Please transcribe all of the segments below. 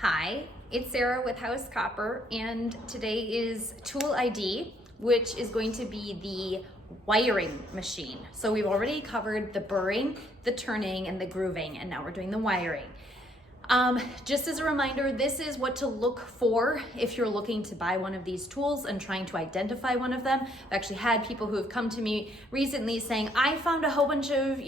Hi, it's Sarah with House Copper, and today is tool ID, which is going to be the wiring machine. So we've already covered the burring, the turning, and the grooving, and now we're doing the wiring. Just as a reminder, this is what to look for if you're looking to buy one of these tools and trying to identify one of them. I've actually had people who have come to me recently saying, I found a whole bunch of,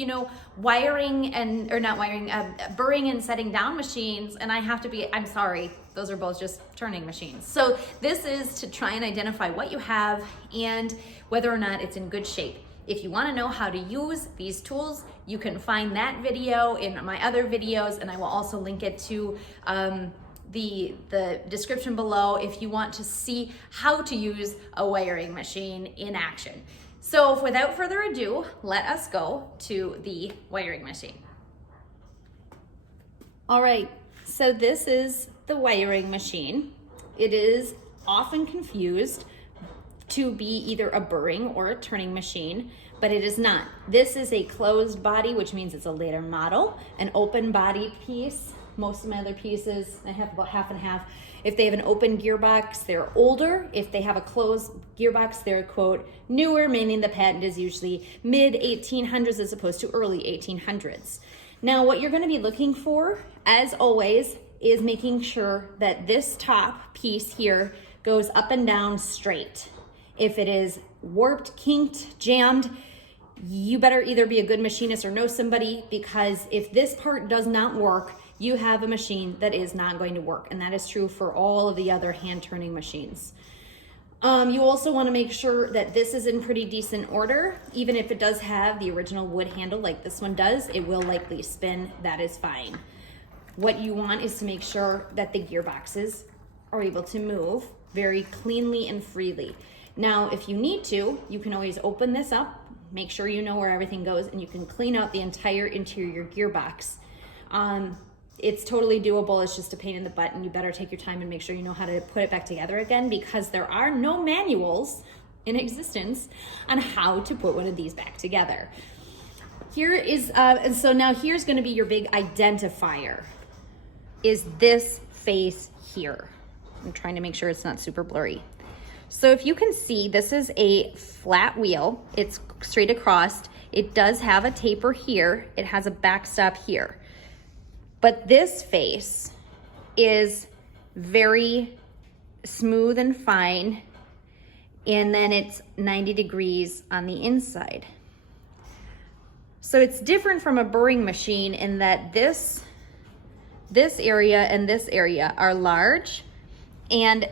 wiring and, or not wiring, burring and setting down machines, and I have to be, I'm sorry, those are both just turning machines. So this is to try and identify what you have and whether or not it's in good shape. If you want to know how to use these tools, you can find that video in my other videos, and I will also link it to the description below if you want to see how to use a wiring machine in action. So without further ado, let us go to the wiring machine. All right, so this is the wiring machine. It is often confused to be either a burring or a turning machine, but it is not. This is a closed body, which means it's a later model, an open body piece. Most of my other pieces, I have about half and half. If they have an open gearbox, they're older. If they have a closed gearbox, they're, quote, newer, meaning the patent is usually mid-1800s as opposed to early 1800s. Now, what you're gonna be looking for, as always, is making sure that this top piece here goes up and down straight. If it is warped, kinked, jammed, you better either be a good machinist or know somebody, because if this part does not work, you have a machine that is not going to work. And that is true for all of the other hand turning machines. You also want to make sure that this is in pretty decent order. Even if it does have the original wood handle like this one does, it will likely spin. That is fine. What you want is to make sure that the gearboxes are able to move very cleanly and freely. Now, if you need to, you can always open this up, make sure you know where everything goes, and you can clean out the entire interior gearbox. It's totally doable. It's just a pain in the butt, and you better take your time and make sure you know how to put it back together again, because there are no manuals in existence on how to put one of these back together. Here is, and so now here's gonna be your big identifier, is this face here. I'm trying to make sure it's not super blurry. So if you can see, this is a flat wheel. It's straight across. It does have a taper here. It has a backstop here. But this face is very smooth and fine, and then it's 90 degrees on the inside. So it's different from a burring machine in that this area and this area are large, and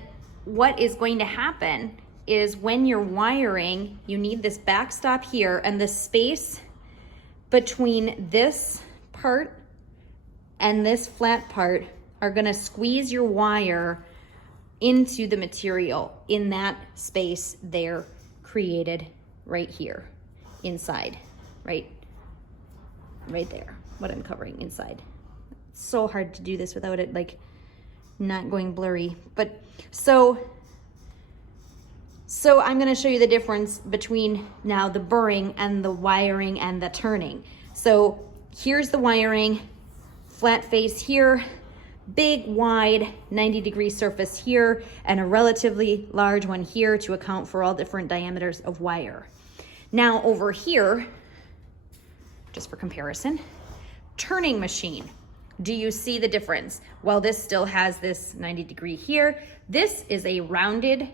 what is going to happen is when you're wiring, you need this backstop here, and the space between this part and this flat part are gonna squeeze your wire into the material in that space there created right here, inside, right there, what I'm covering inside. It's so hard to do this without it like not going blurry, but so I'm going to show you the difference between now the burring and the wiring and the turning. So here's the wiring, flat face here, big wide 90-degree surface here, and a relatively large one here to account for all different diameters of wire. Now over here, just for comparison, turning machine. Do you see the difference? Well, this still has this 90-degree here. This is a rounded,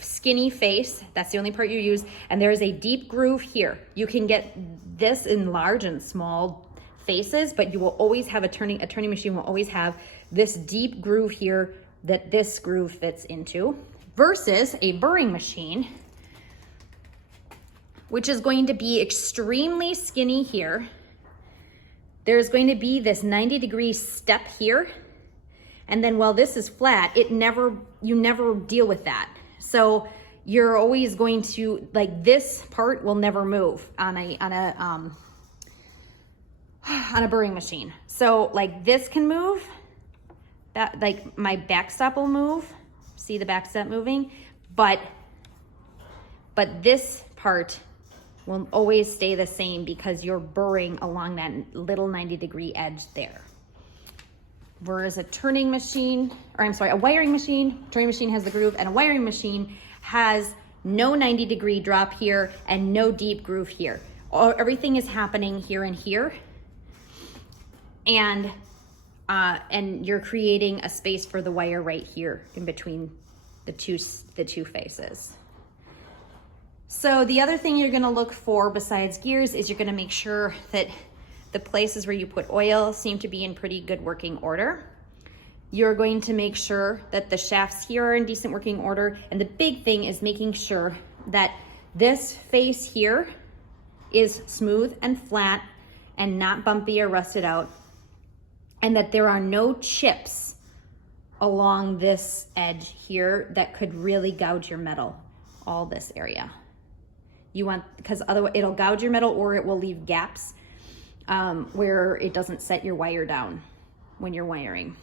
skinny face. That's the only part you use. And there is a deep groove here. You can get this in large and small faces, but you will always have a turning machine will always have this deep groove here that this groove fits into, versus a burring machine, which is going to be extremely skinny here. There's going to be this 90-degree step here. And then while this is flat, you never deal with that. So you're always going to, like, this part will never move on a burring machine. So like this can move, that, like, my backstop will move. See the backstop moving? But this part will always stay the same because you're burring along that little 90-degree edge there. Whereas a turning machine, or I'm sorry, a wiring machine, turning machine has the groove, and a wiring machine has no 90-degree drop here and no deep groove here. Everything is happening here and here. And you're creating a space for the wire right here in between the two faces. So the other thing you're gonna look for besides gears is you're gonna make sure that the places where you put oil seem to be in pretty good working order. You're going to make sure that the shafts here are in decent working order. And the big thing is making sure that this face here is smooth and flat and not bumpy or rusted out, and that there are no chips along this edge here that could really gouge your metal, all this area. You want, because otherwise it'll gouge your metal or it will leave gaps where it doesn't set your wire down when you're wiring.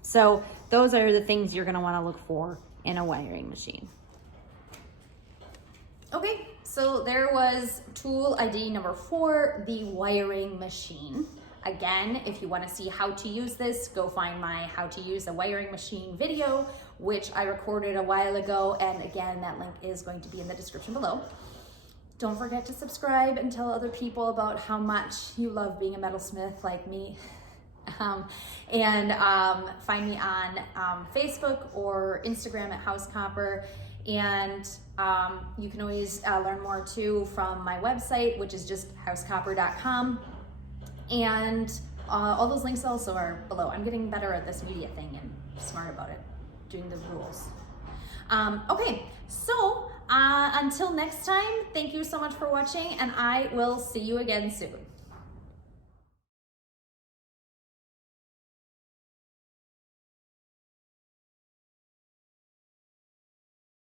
So those are the things you're gonna wanna look for in a wiring machine. Okay, so there was tool ID number 4, the wiring machine. Again, if you want to see how to use this, go find my how to use a wiring machine video, which I recorded a while ago. And again, that link is going to be in the description below. Don't forget to subscribe and tell other people about how much you love being a metalsmith like me. Find me on Facebook or Instagram at House Copper. And you can always learn more too from my website, which is just housecopper.com. And all those links also are below. I'm getting better at this media thing and smart about it, doing the rules. Okay, so until next time, thank you so much for watching, and I will see you again soon.